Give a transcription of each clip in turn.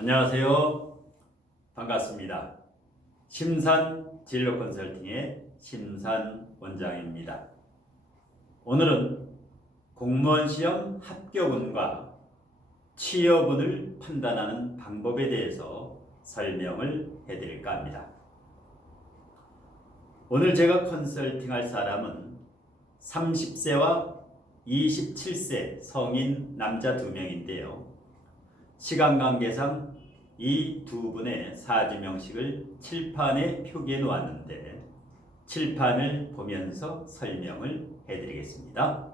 안녕하세요. 반갑습니다. 심산 진로 컨설팅의 심산 원장입니다. 오늘은 공무원 시험 합격운과 취업운을 판단하는 방법에 대해서 설명을 해드릴까 합니다. 오늘 제가 컨설팅할 사람은 30세와 27세 성인 남자 2명인데요. 시간 관계상 이 두 분의 사주명식을 칠판에 표기해 놓았는데 칠판을 보면서 설명을 해드리겠습니다.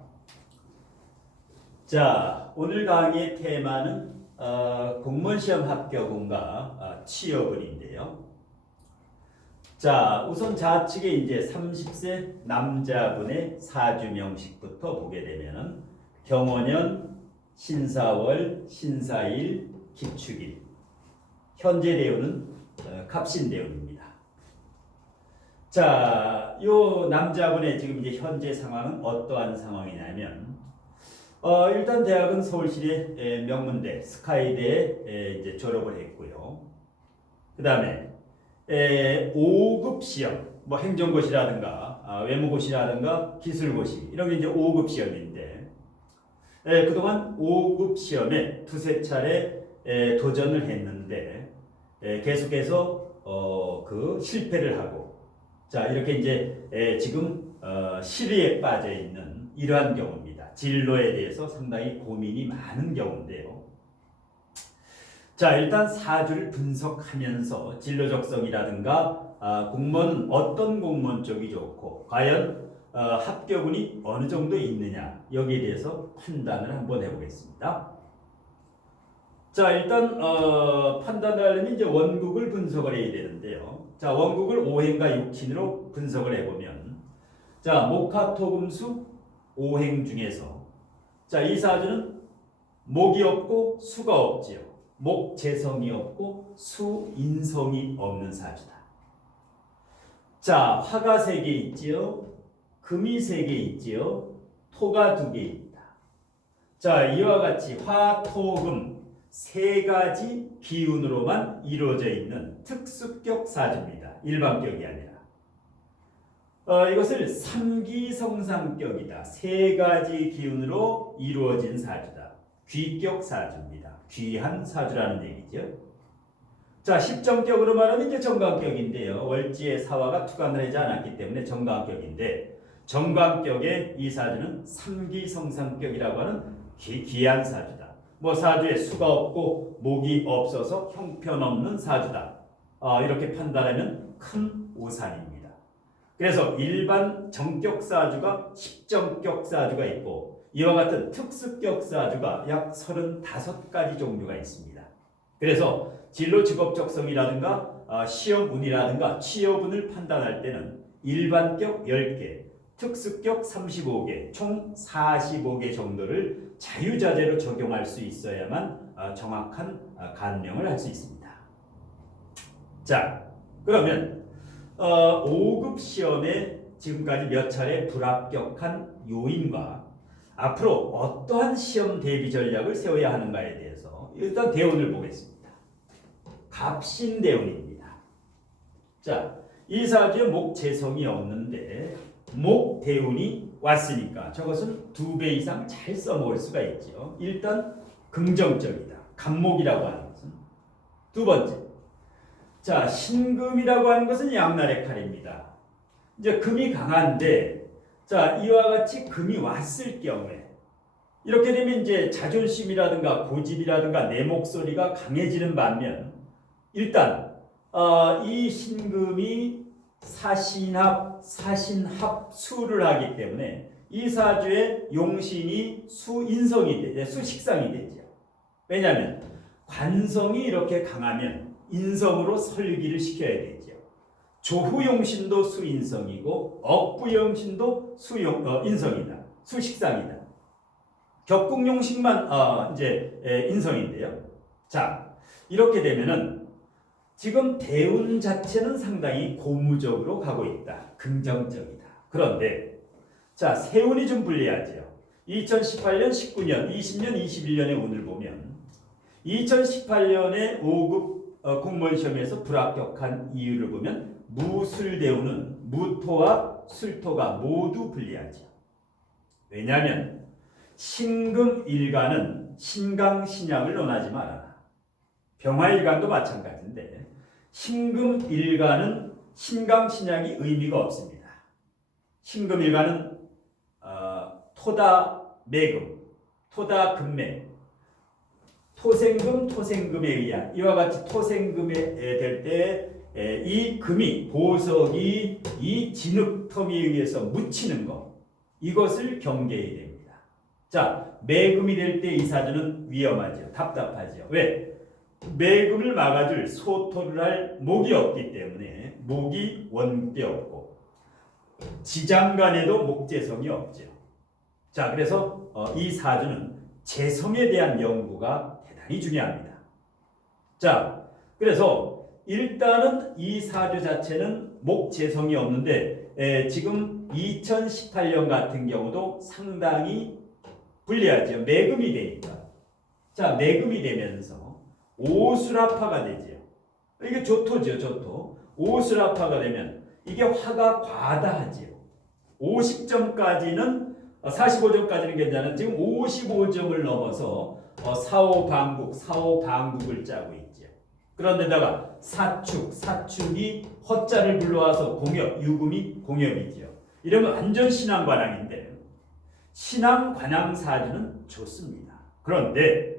자, 오늘 강의의 테마는 공무원 시험 합격운과 취업운인데요. 자, 우선 좌측에 이제 30세 남자분의 사주명식부터 보게 되면은 경원년, 신사월, 신사일, 기축일. 현재 대운은 갑신대운입니다. 자, 요 남자분의 지금 이제 현재 상황은 어떠한 상황이냐면, 일단 대학은 서울시의 명문대 스카이대에 이제 졸업을 했고요. 그 다음에 5급 시험, 뭐 행정고시라든가 외무고시라든가 기술고시 이런 게 이제 5급 시험인데, 그동안 5급 시험에 두세 차례 도전을 했는데 계속해서 그 실패를 하고, 자 이렇게 이제 지금 실의에 빠져 있는 이러한 경우입니다. 진로에 대해서 상당히 고민이 많은 경우인데요. 자, 일단 사주를 분석하면서 진로 적성이라든가 공무원 어떤 공무원 쪽이 좋고 과연 합격운이 어느 정도 있느냐 여기에 대해서 판단을 한번 해보겠습니다. 자, 일단 판단을 하려면 이제 원국을 분석을 해야 되는데요. 자, 원국을 오행과 육친으로 분석을 해보면, 자, 목화토금수 오행 중에서, 자, 이 사주는 목이 없고 수가 없지요. 목재성이 없고 수인성이 없는 사주다. 자, 화가 3개 있지요. 금이 3개 있지요. 토가 2개 있다. 자, 이와 같이 화, 토, 금 3가지 기운으로만 이루어져 있는 특수격 사주입니다. 일반격이 아니라. 이것을 삼기성상격이다. 3가지 기운으로 이루어진 사주다. 귀격 사주입니다. 귀한 사주라는 얘기죠. 자, 십정격으로 말하면 이제 정관격인데요. 월지의 사화가 투관을 하지 않았기 때문에 정관격인데, 정관격의 이 사주는 삼기성상격이라고 하는 귀한 사주다. 뭐 사주에 수가 없고 목이 없어서 형편없는 사주다. 이렇게 판단하면 큰 오산입니다. 그래서 일반 정격 사주가 십정격 사주가 있고, 이와 같은 특수격 사주가 약 35가지 종류가 있습니다. 그래서 진로 직업 적성이라든가 시험운이라든가 취업운을 판단할 때는 일반격 10개, 특수격 35개, 총 45개 정도를 자유자재로 적용할 수 있어야만 정확한 간명을 할 수 있습니다. 자, 그러면 5급 시험에 지금까지 몇 차례 불합격한 요인과 앞으로 어떠한 시험 대비 전략을 세워야 하는가에 대해서 일단 대운을 보겠습니다. 갑신대운입니다. 자, 이 사주에 목재성이 없는데 목대운이 왔으니까 저것은 2배 이상 잘 써먹을 수가 있죠. 일단 긍정적이다. 갑목이라고 하는 것은. 두 번째, 자, 신금이라고 하는 것은 양날의 칼입니다. 이제 금이 강한데, 자, 이와 같이 금이 왔을 경우에 이렇게 되면 이제 자존심이라든가 고집이라든가 내 목소리가 강해지는 반면, 일단 이 신금이 사신합 수를 하기 때문에 이 사주의 용신이 수인성이 되죠. 수식상이 되죠. 왜냐하면 관성이 이렇게 강하면 인성으로 설기를 시켜야 되죠. 조후용신도 수인성이고 억부용신도 인성이다. 수식상이다. 격국용신만 이제 인성인데요. 자, 이렇게 되면은 지금 대운 자체는 상당히 고무적으로 가고 있다. 긍정적이다. 그런데 자, 세운이 좀 불리하죠. 2018년, 19년, 20년, 21년의 운을 보면 2018년에 5급 공무원 시험에서 불합격한 이유를 보면 무술대우는 무토와 술토가 모두 불리하죠. 왜냐하면 신금일간은 신강신약을 논하지 말아라. 병화일간도 마찬가지인데 신금일간은 신강신약이 의미가 없습니다. 신금일간은 토다매금, 토다금매, 토생금에 의한 이와 같이 토생금에 될 때 이 금이 보석이 이 진흙텀에 의해서 묻히는 것 이것을 경계해야 됩니다. 자, 매금이 될 때 이 사주는 위험하죠. 답답하죠. 왜? 매금을 막아줄 소토를 할 목이 없기 때문에 목이 원국에 없고 지장간에도 목재성이 없죠. 자, 그래서 이 사주는 재성에 대한 연구가 대단히 중요합니다. 자, 그래서 일단은 이 사주 자체는 목재성이 없는데 지금 2018년 같은 경우도 상당히 불리하죠. 매금이 되니까. 자, 매금이 되면서 오수라파가 되죠. 이게 조토죠, 조토. 오수라파가 되면 이게 화가 과다하지요. 50점까지는 45점까지는 괜찮아. 지금 55점을 넘어서 사오방국을 짜고 있죠. 그런데다가 사축이 허자를 불러와서 공엽, 유금이 공엽이죠. 이러면 완전 신앙관왕인데 신앙관왕사주는 좋습니다. 그런데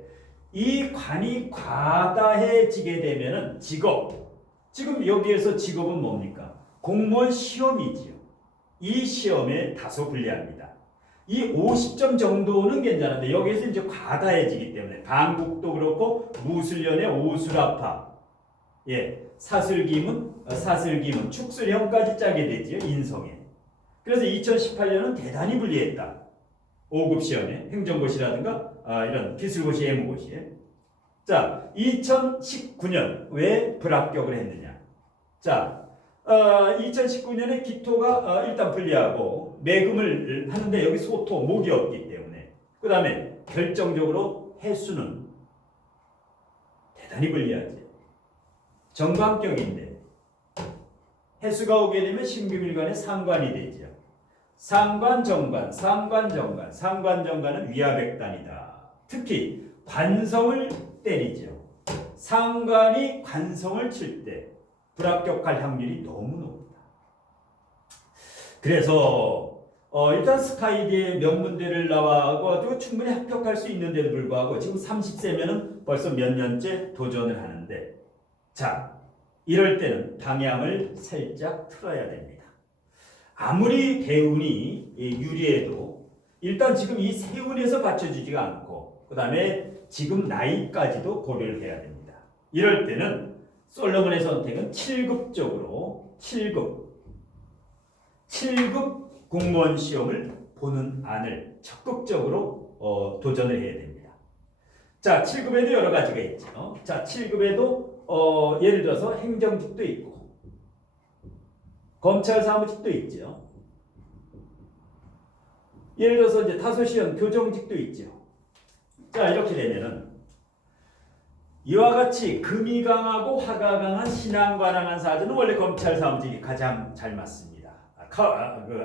이 관이 과다해지게 되면은 지금 여기에서 직업은 뭡니까? 공무원 시험이지요. 이 시험에 다소 불리합니다. 이 50점 정도는 괜찮은데 여기에서 이제 과다해지기 때문에 방국도 그렇고 무술년의 오수라파, 사슬기문 축술형까지 짜게 되지요. 인성에. 그래서 2018년은 대단히 불리했다. 5급 시험에 행정고시라든가 이런 기술고시, 예무고시에. 자, 2019년 왜 불합격을 했느냐? 자, 2019년에 기토가 일단 불리하고 매금을 하는데 여기 소토, 목이 없기 때문에 그 다음에 결정적으로 해수는 대단히 불리하지. 정관격인데 해수가 오게 되면 신금일간의 상관이 되죠. 상관정관은 위화백단이다. 특히 관성을 때리죠. 상관이 관성을 칠 때 불합격할 확률이 너무 높다. 그래서 일단 스카이대의 명문대를 나와가지고 충분히 합격할 수 있는데도 불구하고 지금 30세면은 벌써 몇 년째 도전을 하는데, 자, 이럴 때는 방향을 살짝 틀어야 됩니다. 아무리 대운이 유리해도 일단 지금 이 세운에서 받쳐주지가 않고 그 다음에 지금 나이까지도 고려를 해야 됩니다. 이럴 때는 솔로몬의 선택은 7급적으로 7급 공무원 시험을 보는 안을 적극적으로 도전을 해야 됩니다. 자, 7급에도 여러 가지가 있죠. 자, 7급에도 예를 들어서 행정직도 있고 검찰 사무직도 있죠. 예를 들어서 이제 다소시험 교정직도 있죠. 자, 이렇게 되면은 이와 같이 금이 강하고 화가 강한 신앙관왕한 사주는 원래 검찰 사무직이 가장 잘 맞습니다.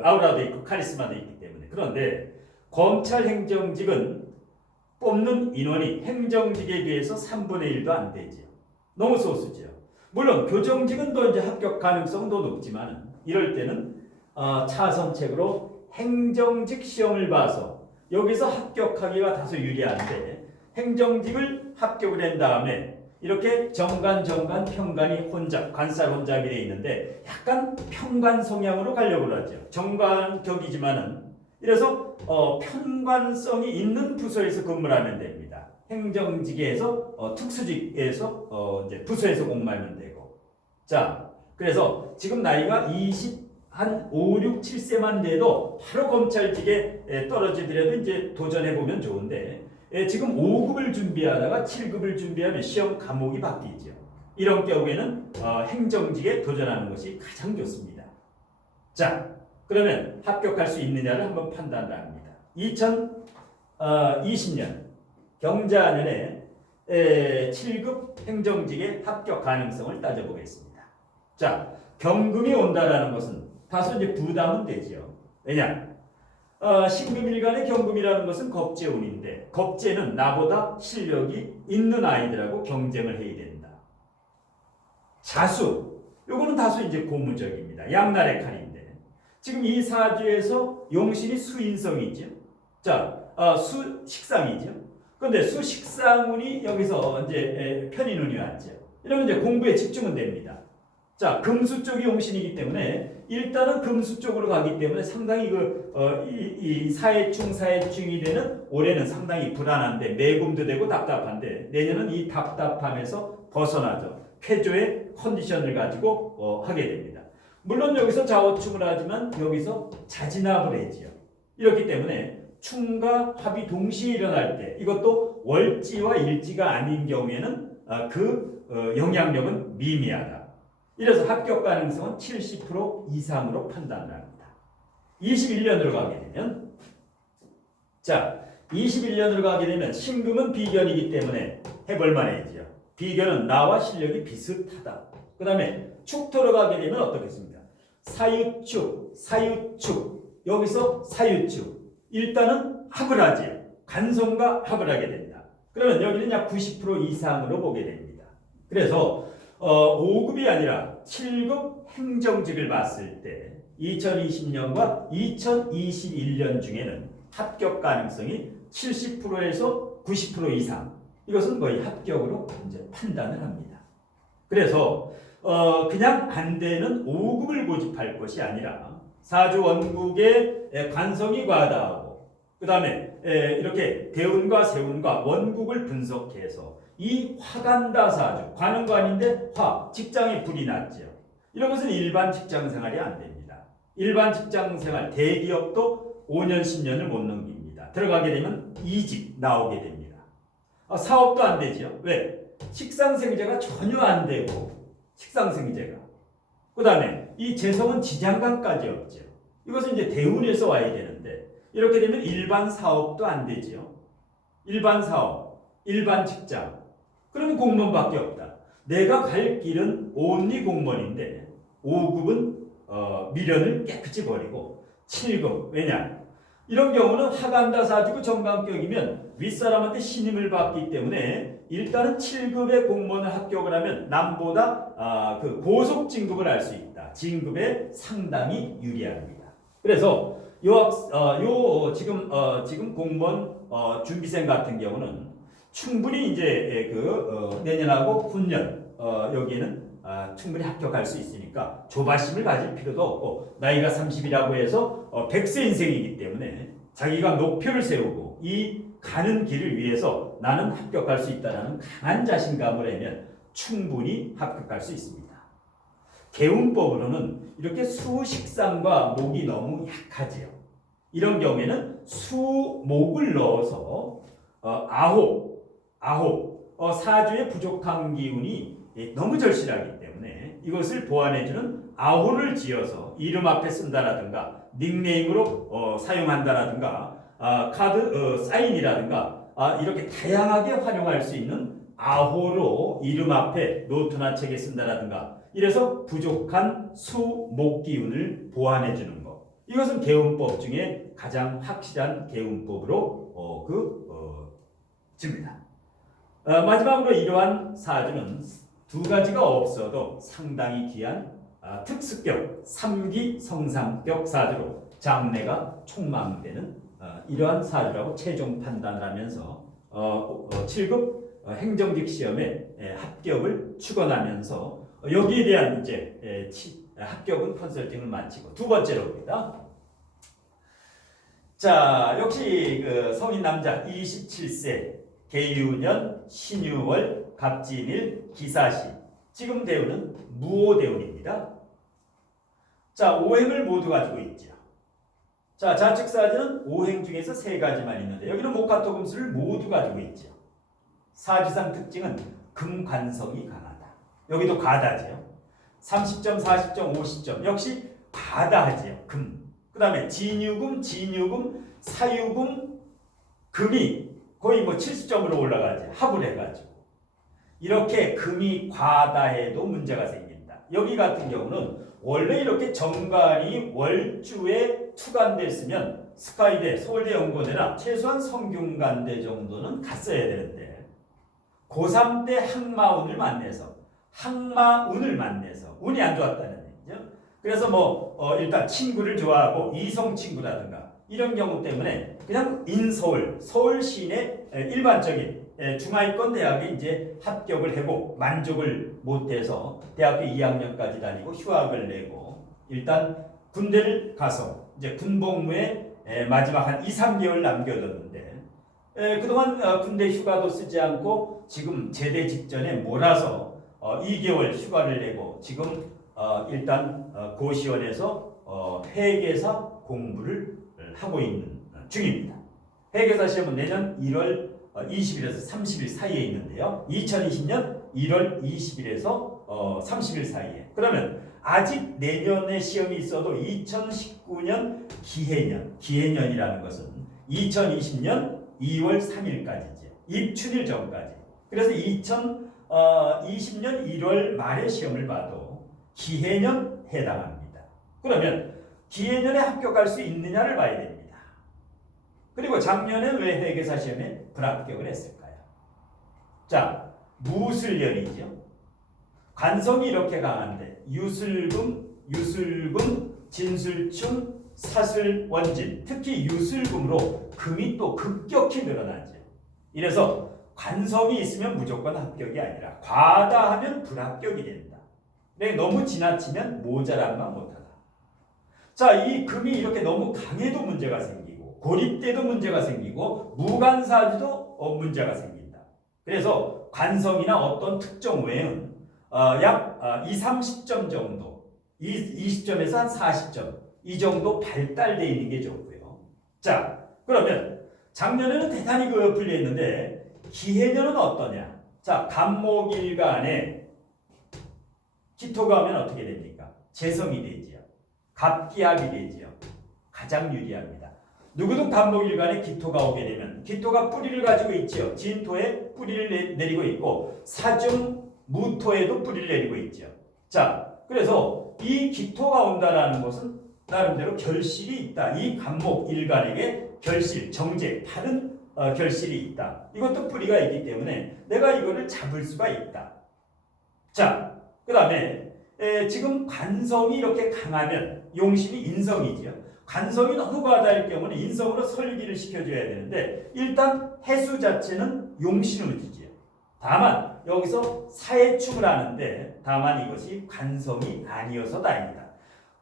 아우라도 있고 카리스마도 있기 때문에. 그런데 검찰 행정직은 뽑는 인원이 행정직에 비해서 3분의 1도 안 되죠. 너무 소수죠. 물론 교정직은 또 이제 합격 가능성도 높지만 이럴 때는 차선책으로 행정직 시험을 봐서 여기서 합격하기가 다소 유리한데 행정직을 합격을 한 다음에 이렇게 정관, 평관이 혼잡, 관살 혼잡이 되어 있는데 약간 평관 성향으로 가려고 하죠. 정관격이지만은 이래서 편관성이 있는 부서에서 근무를 하면 됩니다. 행정직에서 특수직에서 이제 부서에서 공부하면 되고. 자, 그래서 지금 나이가 5, 6, 7세만 돼도 바로 검찰직에 떨어지더라도 이제 도전해 보면 좋은데 지금 5급을 준비하다가 7급을 준비하면 시험 과목이 바뀌죠. 이런 경우에는 행정직에 도전하는 것이 가장 좋습니다. 자, 그러면 합격할 수 있느냐를 한번 판단을 합니다. 2020년 경자년에 7급 행정직의 합격 가능성을 따져보겠습니다. 자, 경금이 온다라는 것은 다소 이제 부담은 되지요. 왜냐? 신금일간의 경금이라는 것은 겁재운인데 겁재는 나보다 실력이 있는 아이들하고 경쟁을 해야 된다. 자수, 요거는 다소 이제 고무적입니다. 양날의 칼인데 지금 이 사주에서 용신이 수인성이죠. 자, 수식상이죠. 그런데 수식상운이 여기서 이제 편인운이 왔죠. 이러면 이제 공부에 집중은 됩니다. 자, 금수 쪽이 용신이기 때문에 일단은 금수 쪽으로 가기 때문에 상당히 이 사해충이 되는 올해는 상당히 불안한데 매금도 되고 답답한데 내년은 이 답답함에서 벗어나죠. 쾌조의 컨디션을 가지고 하게 됩니다. 물론 여기서 자오충을 하지만 여기서 자진합을 해지요. 이렇기 때문에 충과 합이 동시에 일어날 때 이것도 월지와 일지가 아닌 경우에는 영향력은 미미하다. 이래서 합격 가능성은 70% 이상으로 판단을 합니다. 21년으로 가게 되면 자, 21년으로 가게 되면 신금은 비견이기 때문에 해볼 만해지요. 비견은 나와 실력이 비슷하다. 그 다음에 축토로 가게 되면 어떻겠습니까? 사유축, 여기서 사유축. 일단은 합을 하지요. 간성과 합을 하게 된다. 그러면 여기는 약 90% 이상으로 보게 됩니다. 그래서 5급이 아니라 7급 행정직을 봤을 때 2020년과 2021년 중에는 합격 가능성이 70%에서 90% 이상. 이것은 거의 합격으로 이제 판단을 합니다. 그래서 그냥 안 되는 5급을 고집할 것이 아니라 사주 원국의 관성이 과다하고 그 다음에 이렇게 대운과 세운과 원국을 분석해서 이 화간다 사주, 관은 관인데 직장에 불이 났죠. 이런 것은 일반 직장 생활이 안 됩니다. 일반 직장 생활, 대기업도 5년, 10년을 못 넘깁니다. 들어가게 되면 이직 나오게 됩니다. 사업도 안 되죠. 왜? 식상생재가 전혀 안 되고 식상생재가. 그 다음에 이 재성은 지장간까지 없죠. 이것은 이제 대운에서 와야 되는데 이렇게 되면 일반 사업도 안 되죠. 일반 사업, 일반 직장. 그러면 공무원밖에 없다. 내가 갈 길은 온리 공무원인데 5급은 미련을 깨끗이 버리고 7급. 왜냐? 이런 경우는 하간다 사주고 정관격이면 윗사람한테 신임을 받기 때문에 일단은 7급의 공무원을 합격을 하면 남보다 고속 진급을 할 수 있다. 진급에 상당히 유리합니다. 그래서 지금 공무원 준비생 같은 경우는 충분히 이제 내년하고 훈련 여기에는 충분히 합격할 수 있으니까 조바심을 가질 필요도 없고 나이가 30이라고 해서 100세 인생이기 때문에 자기가 목표를 세우고 이 가는 길을 위해서 나는 합격할 수 있다는 강한 자신감을 하면 충분히 합격할 수 있습니다. 개운법으로는 이렇게 수식상과 목이 너무 약하지요. 이런 경우에는 수목을 넣어서 사주의 부족한 기운이 너무 절실하기 때문에 이것을 보완해주는 아호를 지어서 이름 앞에 쓴다라든가 닉네임으로 사용한다라든가 카드 사인이라든가 이렇게 다양하게 활용할 수 있는 아호로 이름 앞에 노트나 책에 쓴다라든가 이래서 부족한 수목 기운을 보완해주는 것. 이것은 개운법 중에 가장 확실한 개운법으로 줍니다. 마지막으로 이러한 사주는 두 가지가 없어도 상당히 귀한 특수격 3기 성상격 사주로 장래가 촉망되는 이러한 사주라고 최종 판단을 하면서 7급 행정직 시험에 합격을 축원하면서 여기에 대한 이제 합격은 컨설팅을 마치고 두 번째로입니다. 자, 역시 성인 남자 27세 계유년 신유월 갑진일 기사시 지금 대운은 무오대운입니다. 자, 5행을 모두 가지고 있죠. 자, 자측사주는 5행 중에서 3가지만 있는데 여기는 목화토금수를 모두 가지고 있죠. 사주상 특징은 금관성이 강하다. 여기도 가다죠. 30점, 40점, 50점 역시 가다하지요. 금. 그 다음에 진유금, 사유금, 금이 거의 70점으로 올라가지. 합을 해가지고. 이렇게 금이 과다해도 문제가 생긴다. 여기 같은 경우는 원래 이렇게 정관이 월주에 투관됐으면 스카이대, 서울대 연고대나 최소한 성균관대 정도는 갔어야 되는데 고3 때 항마운을 만나서 항마운을 만나서 운이 안 좋았다는 얘기죠. 그래서 일단 친구를 좋아하고 이성 친구라든가 이런 경우 때문에 그냥 인서울, 서울 시내 일반적인 중하위권 대학에 이제 합격을 하고 만족을 못해서 대학교 2학년까지 다니고 휴학을 내고 일단 군대를 가서 이제 군복무에 마지막 한 2, 3개월 남겨뒀는데 그동안 군대 휴가도 쓰지 않고 지금 제대 직전에 몰아서 2개월 휴가를 내고 지금 일단 고시원에서 회계사 공부를 하고 있는 중입니다. 회계사 시험은 내년 1월 20일에서 30일 사이에 있는데요. 2020년 1월 20일에서 30일 사이에. 그러면 아직 내년에 시험이 있어도 2019년 기해년이라는 것은 2020년 2월 3일까지죠. 입춘일 전까지. 그래서 2020년 1월 말에 시험을 봐도 기해년 해당합니다. 그러면 기해년에 합격할 수 있느냐를 봐야 됩니다. 그리고 작년에 왜 회계사 시험에 불합격을 했을까요? 자, 무술년이죠. 관성이 이렇게 강한데 유술금, 진술충, 사술, 원진, 특히 유술금으로 금이 또 급격히 늘어나죠. 이래서 관성이 있으면 무조건 합격이 아니라 과다하면 불합격이 된다. 너무 지나치면 모자란만 못하다. 자, 이 금이 이렇게 너무 강해도 문제가 생기고 고립돼도 문제가 생기고 무관사지도 문제가 생긴다. 그래서 관성이나 어떤 특정 외에는 약 20-30점 정도 20점에서 한 40점 이 정도 발달되어 있는 게 좋고요. 자, 그러면 작년에는 대단히 불리했는데 기해년은 어떠냐? 자, 간목일간에 기토가 오면 어떻게 됩니까? 재성이 되지요. 갑기합이 되지요. 가장 유리합니다. 누구든 간목일간에 기토가 오게 되면 기토가 뿌리를 가지고 있지요. 진토에 뿌리를 내리고 있고 사중 무토에도 뿌리를 내리고 있죠. 자, 그래서 이 기토가 온다라는 것은 나름대로 결실이 있다. 이 간목일간에게 결실, 정제, 다른 결실이 있다. 이것도 뿌리가 있기 때문에 내가 이거를 잡을 수가 있다. 자, 그 다음에 지금 관성이 이렇게 강하면 용신이 인성이지요. 관성이 너무 과다할 경우는 인성으로 설기를 시켜줘야 되는데 일단 해수 자체는 용신으로 지지요. 다만 여기서 사해충을 하는데 다만 이것이 관성이 아니어서 다행이다.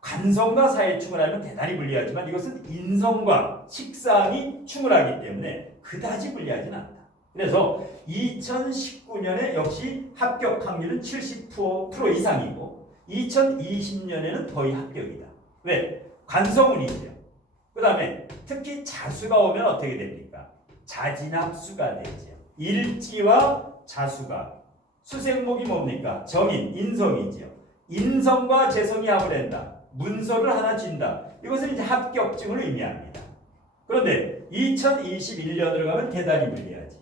관성과 사해충을 하면 대단히 불리하지만 이것은 인성과 식상이 충을 하기 때문에 그다지 불리하진 않다. 그래서 2019년에 역시 합격 확률은 70% 이상이고 2020년에는 거의 합격이다. 왜? 관성운이죠. 그 다음에 특히 자수가 오면 어떻게 됩니까? 자진합수가 되죠. 일지와 자수가. 수생목이 뭡니까? 정인, 인성이죠. 인성과 재성이 합을 한다. 문서를 하나 쥔다. 이것은 이제 합격증을 의미합니다. 그런데 2021년으로 가면 대단히 불리하지.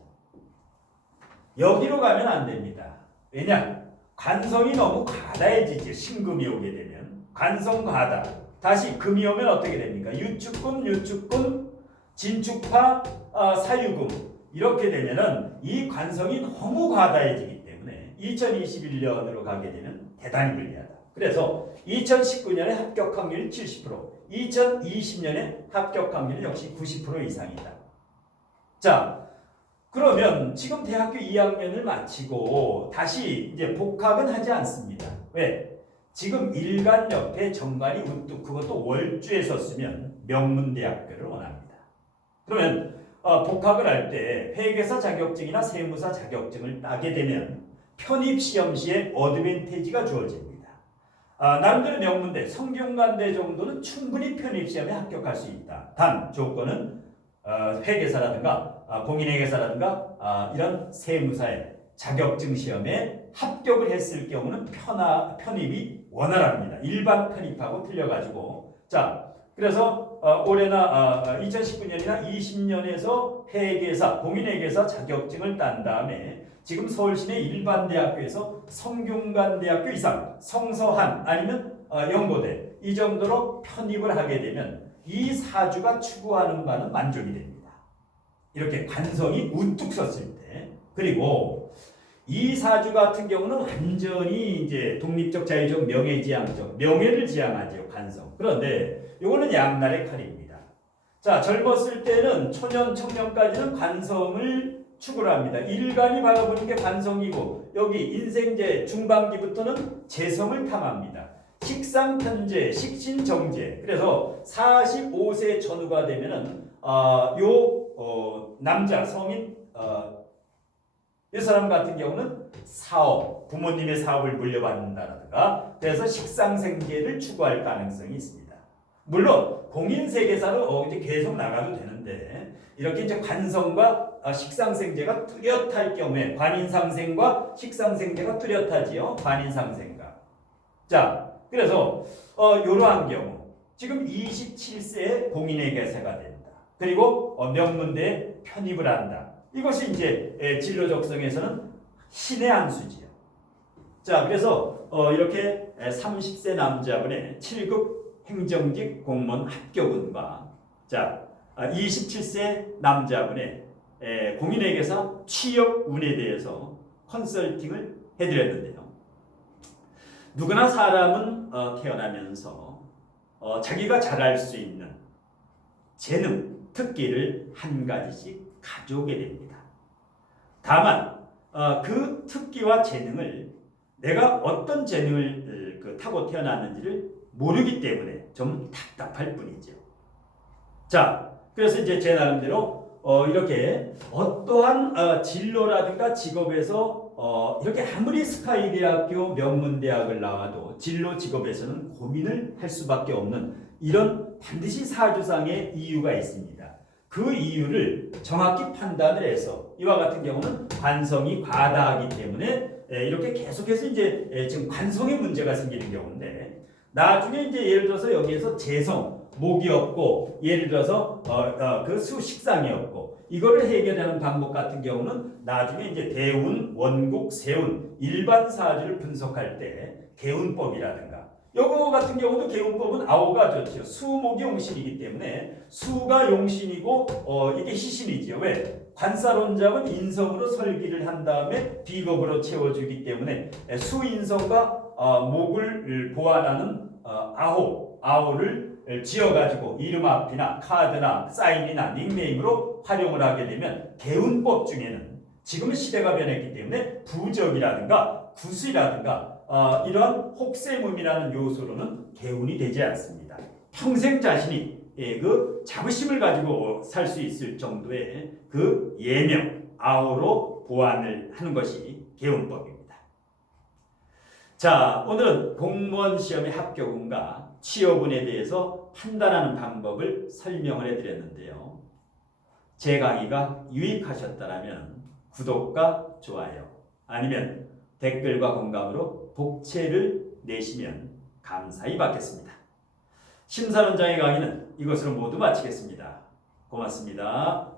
여기로 가면 안 됩니다. 왜냐? 관성이 너무 과다해지지. 신금이 오게 되면. 관성 과다. 다시 금이 오면 어떻게 됩니까? 유축금, 진축파, 사유금. 이렇게 되면은 이 관성이 너무 과다해지기 때문에 2021년으로 가게 되면 대단히 불리하다. 그래서 2019년에 합격 확률이 70%, 2020년에 합격 확률은 역시 90% 이상이다. 자, 그러면 지금 대학교 2학년을 마치고 다시 이제 복학은 하지 않습니다. 왜? 지금 일간 옆에 정관이 우뚝 그것도 월주에 섰으면 명문대학교를 원합니다. 그러면 복학을 할 때 회계사 자격증이나 세무사 자격증을 따게 되면 편입시험 시에 어드밴티지가 주어집니다. 나름대로 명문대, 성균관대 정도는 충분히 편입시험에 합격할 수 있다. 단 조건은 회계사라든가 공인회계사라든가 이런 세무사의 자격증 시험에 합격을 했을 경우는 편입이 원활합니다. 일반 편입하고 틀려가지고 자 그래서 올해나 2019년이나 20년에서 회계사, 공인회계사 자격증을 딴 다음에 지금 서울시내 일반 대학교에서 성균관대학교 이상, 성서한 아니면 연고대 이 정도로 편입을 하게 되면 이 사주가 추구하는 바는 만족이 됩니다. 이렇게 관성이 우뚝 섰을 때. 그리고 이 사주 같은 경우는 완전히 이제 독립적, 자유적, 명예지향적, 명예를 지향하죠, 관성. 그런데 이거는 양날의 칼입니다. 자, 젊었을 때는 초년, 청년까지는 관성을 추구를 합니다. 일간이 바라보는 게 관성이고 여기 인생제 중반기부터는 재성을 탐합니다. 식상편제, 식신정제. 그래서 45세 전후가 되면은 남자 성인 이 사람 같은 경우는 사업, 부모님의 사업을 물려받는다라든가 그래서 식상생계를 추구할 가능성이 있습니다. 물론 공인세계사로 이제 계속 나가도 되는데 이렇게 이제 관성과 식상생계가 뚜렷할 경우에 관인상생과 식상생계가 뚜렷하지요. 관인상생과. 자, 그래서 이러한 경우 지금 27세에 공인회계사가 된다. 그리고 명문대에 편입을 한다. 이것이 이제 진로 적성에서는 신의 한 수지요. 자, 그래서 이렇게 30세 남자분의 7급 행정직 공무원 합격운과 자 27세 남자분의 공인회계사 취업운에 대해서 컨설팅을 해드렸는데요. 누구나 사람은 태어나면서 자기가 잘할 수 있는 재능, 특기를 한 가지씩 가져오게 됩니다. 다만 그 특기와 재능을 내가 어떤 재능을 타고 태어났는지를 모르기 때문에 좀 답답할 뿐이죠. 자, 그래서 이제 제 나름대로 이렇게 어떠한 진로라든가 직업에서 이렇게 아무리 스카이 대학교 명문대학을 나와도 진로 직업에서는 고민을 할 수밖에 없는 이런 반드시 사주상의 이유가 있습니다. 그 이유를 정확히 판단을 해서 이와 같은 경우는 관성이 과다하기 때문에 이렇게 계속해서 이제 지금 관성의 문제가 생기는 경우인데 나중에 이제 예를 들어서 여기에서 재성, 목이 없고 예를 들어서 그 수식상이 없고 이거를 해결하는 방법 같은 경우는 나중에 이제 대운, 원국, 세운 일반 사주를 분석할 때 개운법이라든가 요거 같은 경우도 개운법은 아오가 좋죠. 수목이 용신이기 때문에 수가 용신이고 이게 희신이지요. 왜? 관사론잡은 인성으로 설기를 한 다음에 비겁으로 채워주기 때문에 수인성과 목을 보완하는 아오를 지어가지고 이름 앞이나 카드나 사인이나 닉네임으로 활용을 하게 되면 개운법 중에는 지금 시대가 변했기 때문에 부적이라든가 구슬이라든가 이러한 혹세무미라는 요소로는 개운이 되지 않습니다. 평생 자신이 그 자부심을 가지고 살 수 있을 정도의 그 예명, 아오로 보완을 하는 것이 개운법입니다. 자, 오늘은 공무원 시험의 합격운과 취업운에 대해서 판단하는 방법을 설명을 해드렸는데요. 제 강의가 유익하셨다면 구독과 좋아요 아니면 댓글과 공감으로 복채를 내시면 감사히 받겠습니다. 심사론장의 강의는 이것으로 모두 마치겠습니다. 고맙습니다.